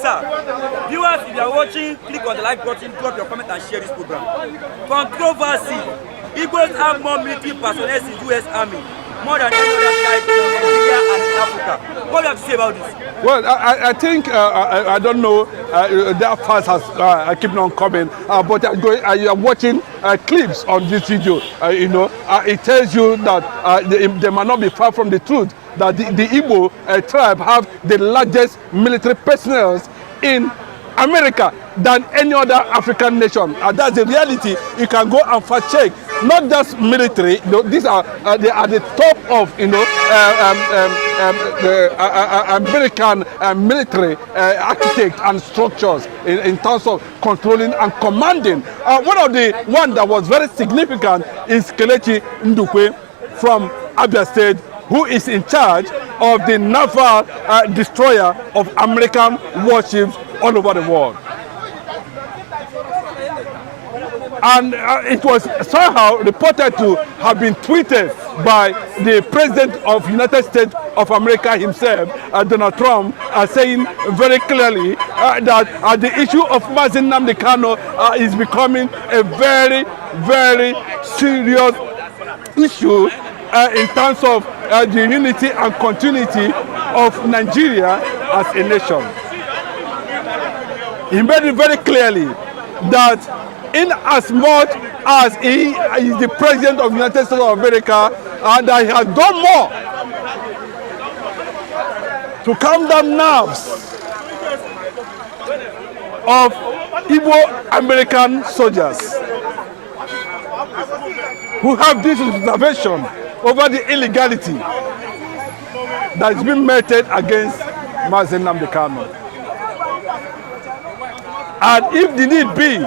sir. Viewers, if you are watching, click on the like button, drop your comment and share this program. Controversy. Igbos have more military personnel in the U.S. Army, more than any other tribe in Nigeria and in Africa. What do you have to say about this? Well, I think, I don't know, that fast has keeping on coming, but you are watching clips on this video, it tells you that they might not be far from the truth, that the Igbo tribe have the largest military personnel in America than any other African nation. That's the reality. You can go and fact check. Not just military. These are they are the top of the American military architect and structures in terms of controlling and commanding. One of the one that was very significant is Kelechi Ndukwe from Abia State, who is in charge of the naval destroyer of American warships all over the world. And it was somehow reported to have been tweeted by the President of the United States of America himself, Donald Trump, saying very clearly that the issue of Mazi Nnamdi Kanu is becoming a very, very serious issue in terms of the unity and continuity of Nigeria as a nation. He made it very clearly that in as much as he is the President of the United States of America, and that he has done more to calm down nerves of Igbo American soldiers who have this observation over the illegality that has been meted against Mazi Nnamdi Kanu. And if the need be,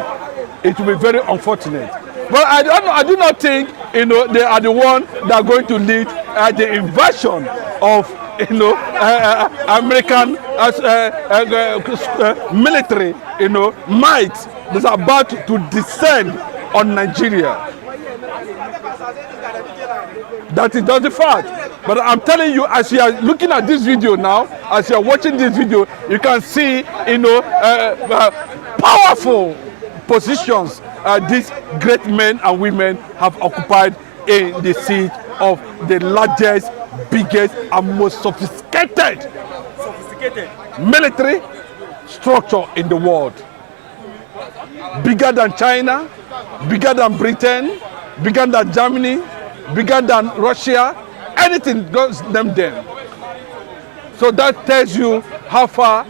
it will be very unfortunate. But I do not think they are the one that are going to lead the invasion of American military might that's about to descend on Nigeria. That is just the fact. But I'm telling you, as you are looking at this video now, as you are watching this video, you can see powerful positions these great men and women have occupied in the seat of the largest, biggest, and most sophisticated military structure in the world. Bigger than China, bigger than Britain, bigger than Germany, bigger than Russia. Anything goes them there. So that tells you how far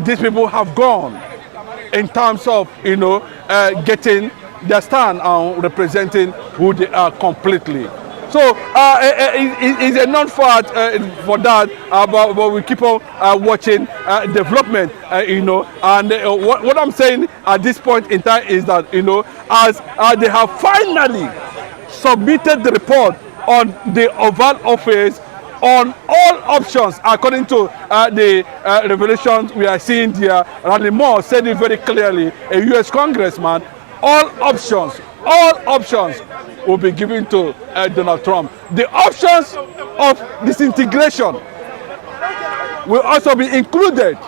these people have gone in terms of getting their stand and representing who they are completely. So it's a non-fact for that, but we keep on watching development, and what I'm saying at this point in time is that as they have finally submitted the report on the Oval Office on all options, according to the revelations we are seeing there. Randy Moore said it very clearly, a U.S. congressman, all options will be given to Donald Trump. The options of disintegration will also be included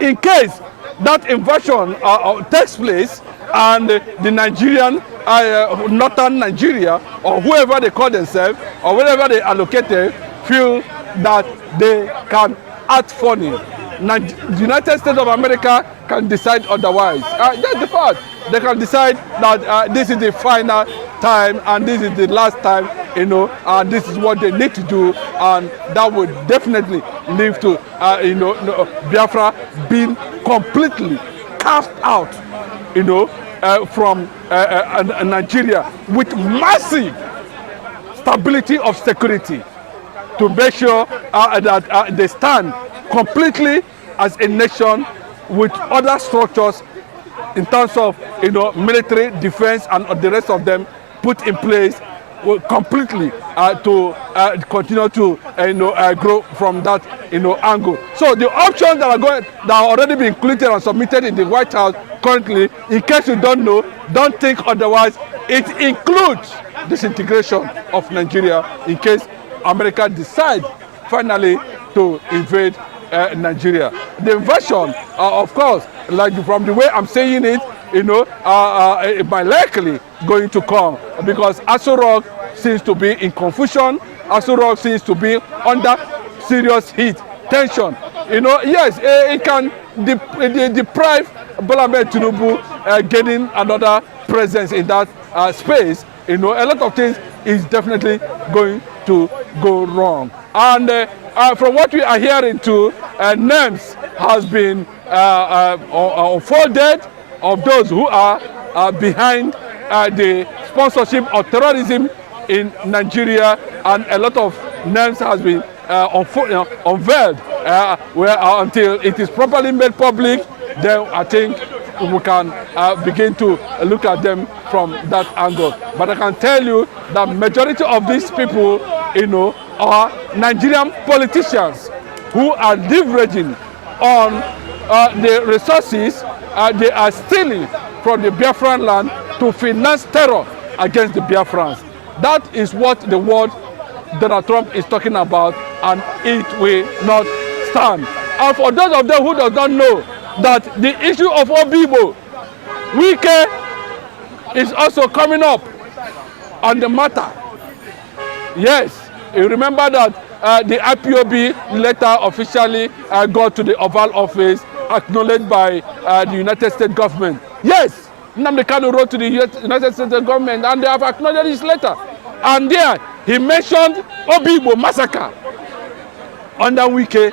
in case that invasion takes place and the Nigerian, northern Nigeria, or whoever they call themselves, or wherever they allocated, feel that they can act funny. The United States of America can decide otherwise. That's the fact. They can decide that this is the final time and this is the last time, and this is what they need to do, and that would definitely lead to, Biafra being completely cast out, from Nigeria with massive stability of security to make sure that they stand completely as a nation with other structures in terms of military defense and the rest of them put in place completely to continue to grow from that angle. So the options that are already been included and submitted in the White House currently, in case you don't know, don't think otherwise, it includes disintegration of Nigeria in case America decides finally to invade Nigeria. The invasion, of course, like from the way I'm saying it, it might likely going to come because Aso Rock seems to be in confusion. Aso Rock seems to be under serious heat, tension. Yes, it can deprive Bola Ahmed Tinubu getting another presence in that space. A lot of things is definitely going to go wrong. And from what we are hearing too, names has been unfolded of those who are behind the sponsorship of terrorism in Nigeria, and a lot of names has been unveiled. Until it is properly made public, then I think we can begin to look at them from that angle. But I can tell you that majority of these people, are Nigerian politicians who are leveraging on the resources they are stealing from the Biafran land to finance terror against the Biafrans. That is what the world Donald Trump is talking about, and it will not stand. And for those of them who does not know that the issue of Obibo, Wike is also coming up on the matter. Yes, you remember that the IPOB letter officially got to the Oval Office, acknowledged by the United States government. Yes, Nnamdi Kanu wrote to the United States government and they have acknowledged his letter. And there, he mentioned Obibo massacre under Wike.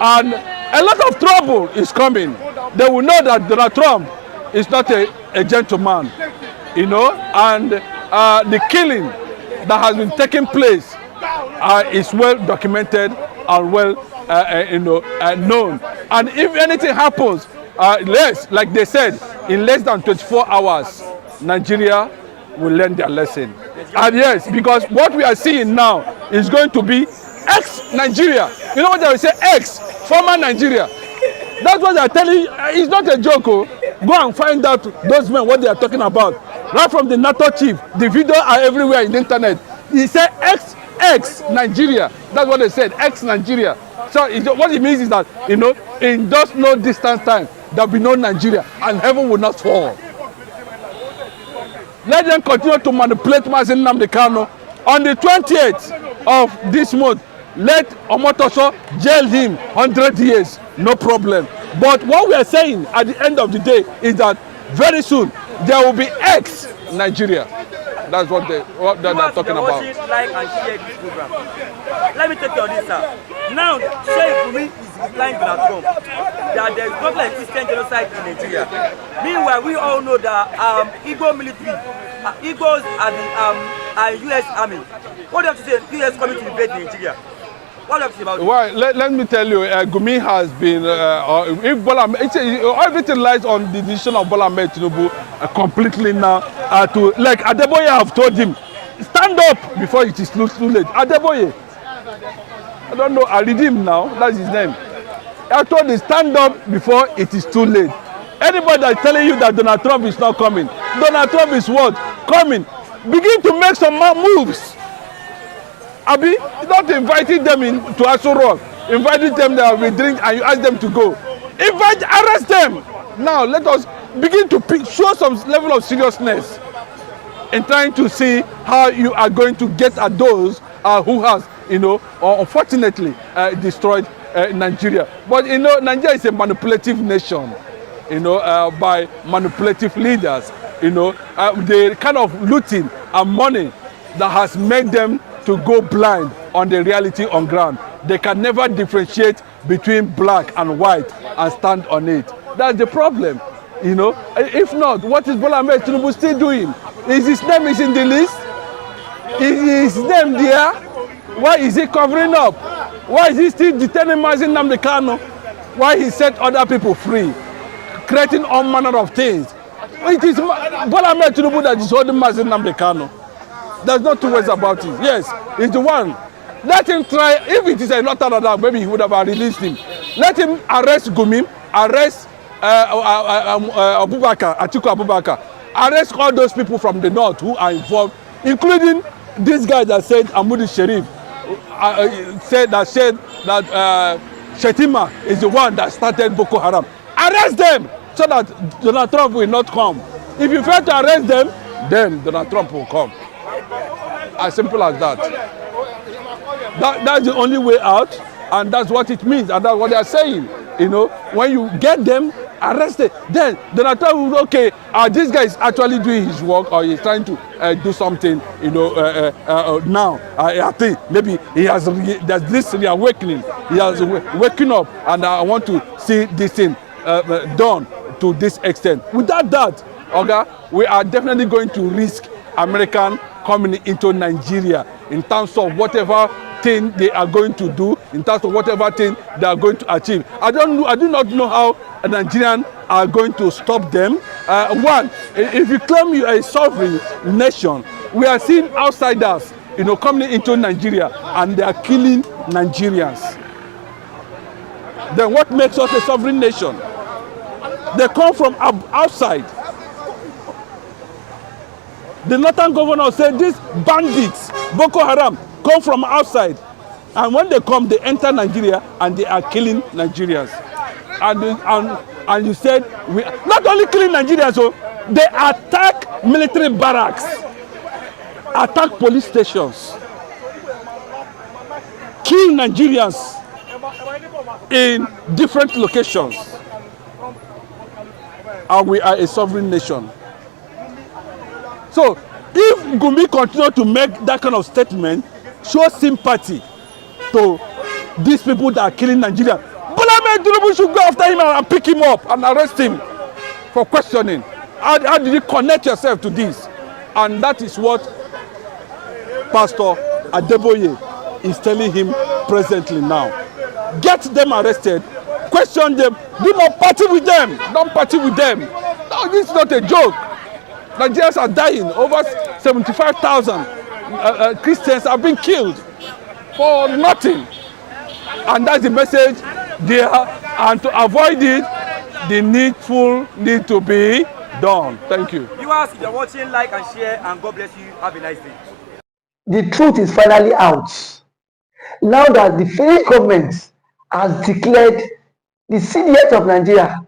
And a lot of trouble is coming. They will know that Donald Trump is not a gentleman, and the killing that has been taking place is well documented and well known. And if anything happens, like they said, in less than 24 hours, Nigeria will learn their lesson. And yes, because what we are seeing now is going to be ex-Nigeria. You know what they will say? Former Nigeria. That's what they are telling you. It's not a joke. Go and find out those men what they are talking about. Right from the NATO chief, the videos are everywhere in the internet. He said ex-Nigeria. That's what they said, ex-Nigeria. So what it means is that, in just no distance time, there will be no Nigeria and heaven will not fall. Let them continue to manipulate Mazin Nnamdi Kanu. On the 28th of this month, let Omotoso jail him 100 years, no problem. But what we are saying at the end of the day is that very soon there will be ex-Nigeria. That's what they're talking about. Like and share this program. Let me take you on this, sir. Now, Sheikh Gumi is replying to Trump that there is not like Christian genocide in Nigeria. Meanwhile, we all know that Igbo military, Igbos are the U.S. Army. What do you have to say? U.S. coming to invade Nigeria. What do you have to say about it? Well, let me tell you, Gumi has been, everything lies on the decision of Bola Ahmed Tinubu completely now. Like Adeboye have told him, stand up before it is too late. Adeboye, I don't know, I read him now, that's his name. I told him, stand up before it is too late. Anybody that is telling you that Donald Trump is not coming, Donald Trump is what? Coming. Begin to make some more moves. Abi, not inviting them to Aso Rock, inviting them there with drink and you ask them to go. Arrest them. Now let us begin to show some level of seriousness in trying to see how you are going to get at those who has, unfortunately destroyed Nigeria. But Nigeria is a manipulative nation, by manipulative leaders. The kind of looting and money that has made them to go blind on the reality on ground. They can never differentiate between black and white and stand on it. That's the problem. If not, what is Bola Ahmed Tinubu still doing? His name is in the list? Is his name there? Why is he covering up? Why is he still detaining Mazin Nnamdi Kanu? Why he set other people free? Creating all manner of things. It is Bola Ahmed Tinubu that is holding Mazin Nnamdi Kanu. There's no two ways about it. Yes, he's the one. Let him try. If it is a lot of that, maybe he would have released him. Let him arrest Gumi, arrest Atiku Abubakar, arrest all those people from the north who are involved, including this guy that said Amudi Sharif, said that Shetima is the one that started Boko Haram. Arrest them so that Donald Trump will not come. If you fail to arrest them, then Donald Trump will come. As simple as that. That's the only way out, and that's what it means, and that's what they are saying. You know, when you get them arrested, then Donald Trump will, okay, this guy is actually doing his work, or he's trying to do something, you know, now. I think maybe there's this reawakening. He has waking up, and I want to see this thing done to this extent. Without that, okay, we are definitely going to risk American coming into Nigeria in terms of whatever thing they are going to do, in terms of whatever thing they are going to achieve. I do not know how Nigerians are going to stop them. One, if you claim you are a sovereign nation, we are seeing outsiders, you know, coming into Nigeria, and they are killing Nigerians. Then what makes us a sovereign nation? They come from outside. The northern governor said these bandits, Boko Haram, come from outside. And when they come, they enter Nigeria and they are killing Nigerians. And you said, we not only killing Nigerians, so they attack military barracks, attack police stations, kill Nigerians in different locations. And we are a sovereign nation. So if Gumi continue to make that kind of statement, show sympathy to these people that are killing Nigeria, Tinubu should go after him and pick him up and arrest him for questioning. How did you connect yourself to this? And that is what Pastor Adeboye is telling him presently now. Get them arrested, question them, do not party with them, don't party with them. No, this is not a joke. Nigerians are dying. Over 75,000 Christians have been killed for nothing. And that's the message there. And to avoid it, the needful need to be done. Thank you. Viewers, if you're watching, like and share, and God bless you. Have a nice day. The truth is finally out. Now that the Finnish government has declared the CDS of Nigeria,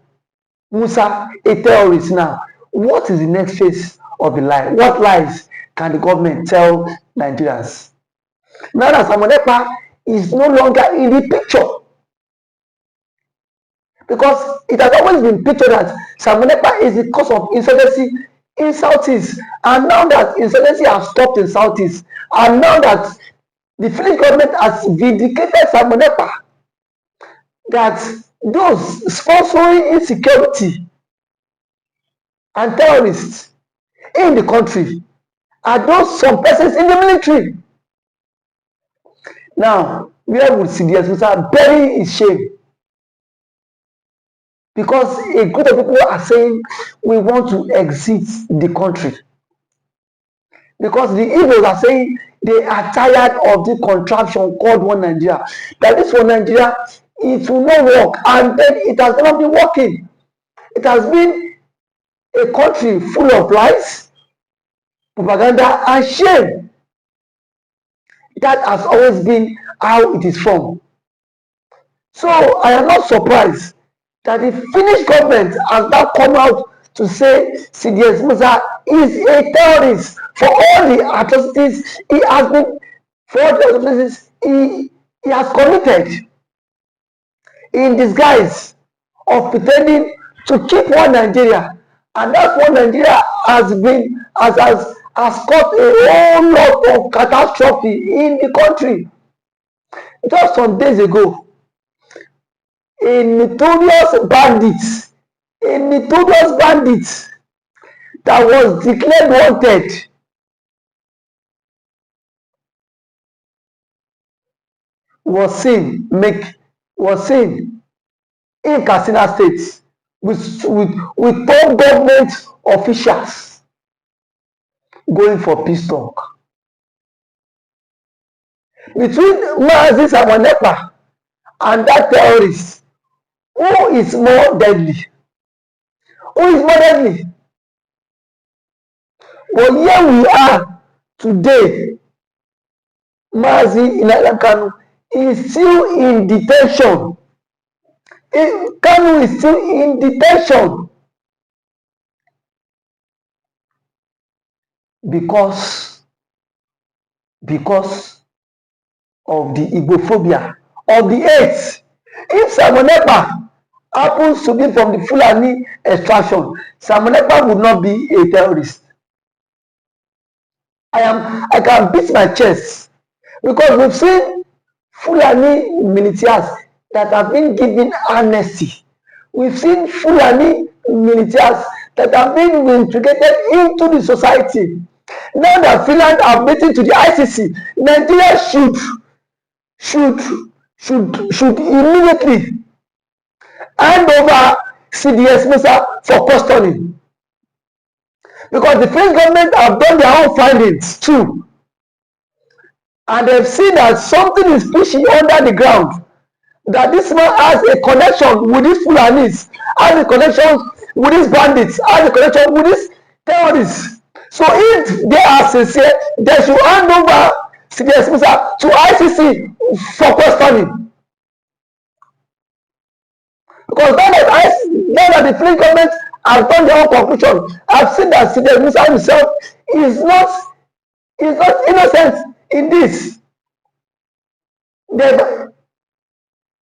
Musa, a terrorist now, what is the next phase of the lie? What lies can the government tell Nigerians? Now that Samonepa is no longer in the picture, because it has always been pictured that Samonepa is the cause of insurgency in Southeast, and now that insurgency has stopped in Southeast, and now that the Finnish government has vindicated Samonepa, that those sponsoring insecurity and terrorists in the country are those some persons in the military. Now, where would CDS Musa bury his shame? Because a group of people are saying we want to exit the country. Because the Igbos are saying they are tired of the contraption called One Nigeria. That this One Nigeria, it will not work, and then it has not been working. It has been a country full of lies, propaganda, and shame. That has always been how it is from. So I am not surprised that the Finnish government has now come out to say CDS Musa is a terrorist for all the atrocities he has been, for all the atrocities he has committed, in disguise of pretending to keep one Nigeria. And that One Nigeria has caused a whole lot of catastrophe in the country. Just some days ago, a notorious bandit that was declared wanted was seen in Katsina State with top government officials going for peace talk. Between Mazi Samonepa and that terrorist, who is more deadly? But here we are today. Mazi Kanu is still in detention. Kanu is still in detention because of the Igbophobia, of the hate. If Simon Ekpa happens to be from the Fulani extraction, Simon Ekpa would not be a terrorist. I can beat my chest because we've seen Fulani militias that have been given amnesty. We've seen Fulani militias that have been integrated into the society. Now that Finland are waiting to the ICC, Nigeria should immediately hand over CDS Musa for custody, because the French government have done their own findings too, and they've seen that something is pushing under the ground, that this man has a connection with these Fulanis, has a connection with these bandits, has a connection with these terrorists. So if they are sincere, they should hand over CDS Musa to ICC for questioning. Because now that the French government has done their own conclusion, I've seen that CDS Musa himself is not innocent in this.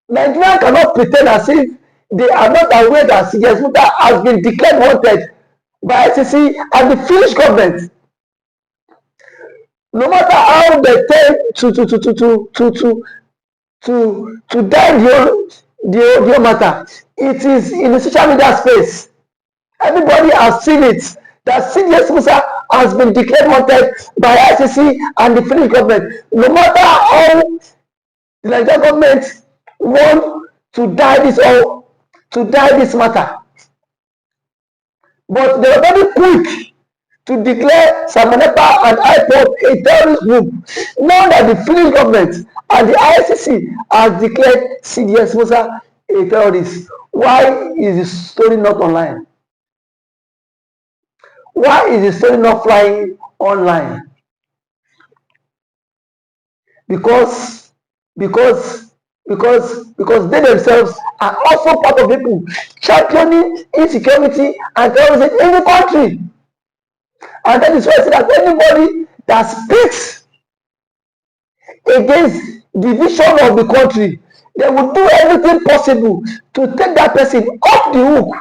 Nigeria cannot pretend as if they are not aware that CDS Musa has been declared wanted by ICC and the Finnish government. No matter how they tend to die the matter, it is in the social media space. Everybody has seen it, that CDS Musa has been declared wanted by ICC and the Finnish government. No matter how the Nigerian government want to die this matter, but they are very quick to declare Simon Ekpa and IPOB a terrorist group. Now that the Finnish government and the ICC has declared CDS Musa a terrorist, why is the story not online? Why is the story not flying online? Because they themselves are also part of people championing insecurity and terrorism in the country. And that is why I say that anybody that speaks against the vision of the country, they will do everything possible to take that person off the hook.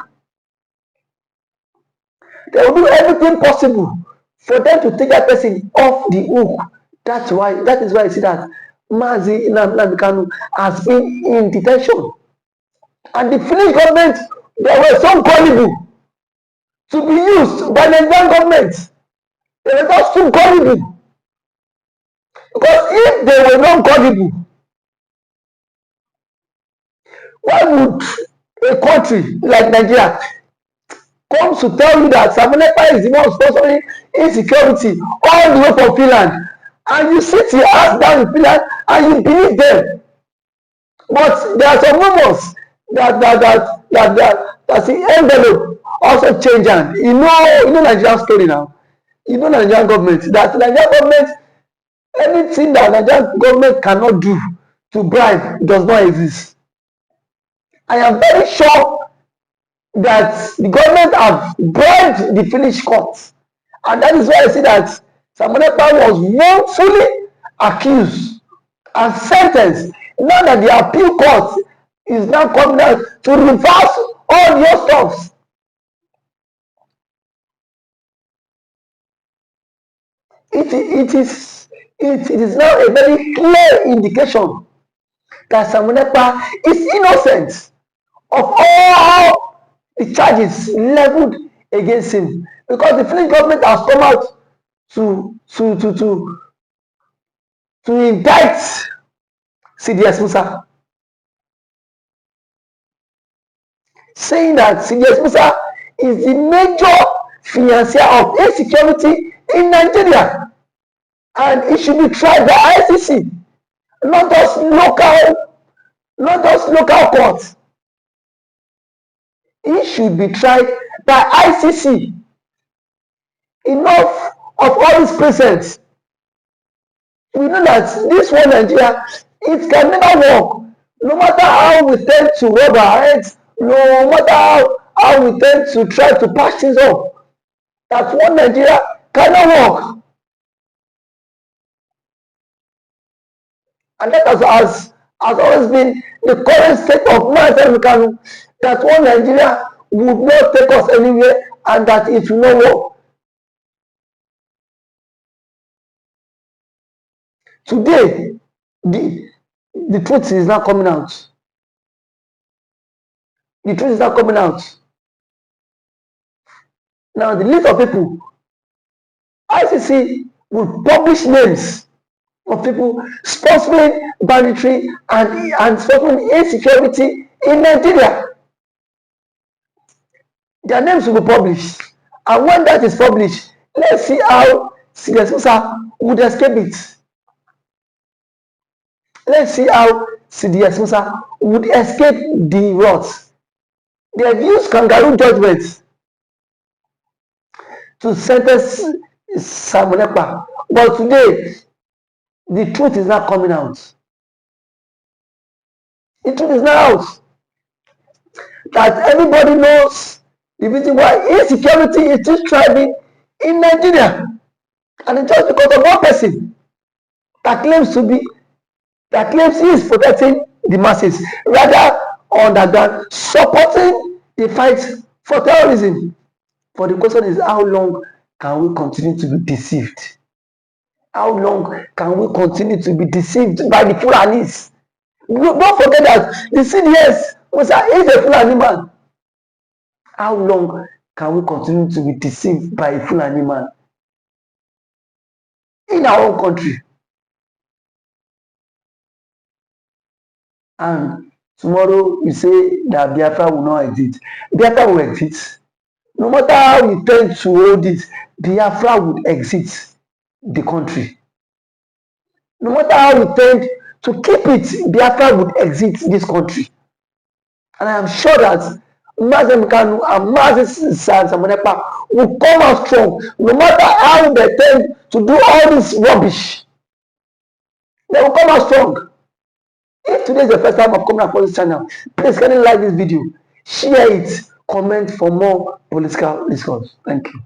They will do everything possible for them to take that person off the hook. That is why I see that Mazi Nnamdi Kanu has been in detention. And the Finnish government, they were so gullible to be used by the Nigerian government. They were just too gullible. Because if they were not gullible, why would a country like Nigeria come to tell you that Simon Ekpa is the one sponsoring insecurity all the way from Finland, and you sit your ass down in Finland and you believe them? But there are some rumors that the envelope also changed hand. You know Nigerian story now. You know Nigerian government, that Nigerian government, anything that Nigerian government cannot do to bribe does not exist. I am very sure that the government have bribed the Finnish courts, and that is why I see that Simon Ekpa was wrongfully accused and sentenced. Now that the appeal court is now coming out to reverse all your stuffs. It is now a very clear indication that Simon Ekpa is innocent of all the charges leveled against him, because the Finnish government has come out to indict CDS Musa, saying that CDS Musa is the major financier of insecurity in Nigeria, and it should be tried by ICC, not just local courts. It should be tried by ICC. Enough of all these presents. We know that this one Nigeria, it can never work No matter how we tend to rub our heads, no matter how we tend to try to patch things up, that one Nigeria cannot work. And that has always been the current state of mind that one Nigeria would not take us anywhere and that it will not work. Today, the truth is not coming out. The truth is not coming out. Now, the list of people, ICC will publish names of people sponsoring banditry and sponsoring insecurity in Nigeria. Their names will be published. And when that is published, let's see how Sidia Musa would escape it. Let's see how Sidia Musa would escape the wrath. They have used kangaroo judgments to sentence Simon Ekpa. But today, the truth is not coming out. The truth is not out. That everybody knows the reason why insecurity is still thriving in Nigeria. And it's just because of one person that claims he is protecting the masses, rather underground, supporting the fight for terrorism. But the question is, how long can we continue to be deceived? How long can we continue to be deceived by the Fulanis? Don't forget that the CDS is a Fulani man. How long can we continue to be deceived by a Fulani man in our own country? And tomorrow you say that Biafra will not exist. Biafra will exist. No matter how you tend to hold it, Biafra would exit the country. No matter how you tend to keep it, Biafra would exit this country. And I am sure that Mazen Kanu and Mazen Samonepa will come out strong, no matter how they tend to do all this rubbish. They will come out strong. If today is the first time of coming across this channel, please can you like this video, share it, comment for more political discourse. Thank you.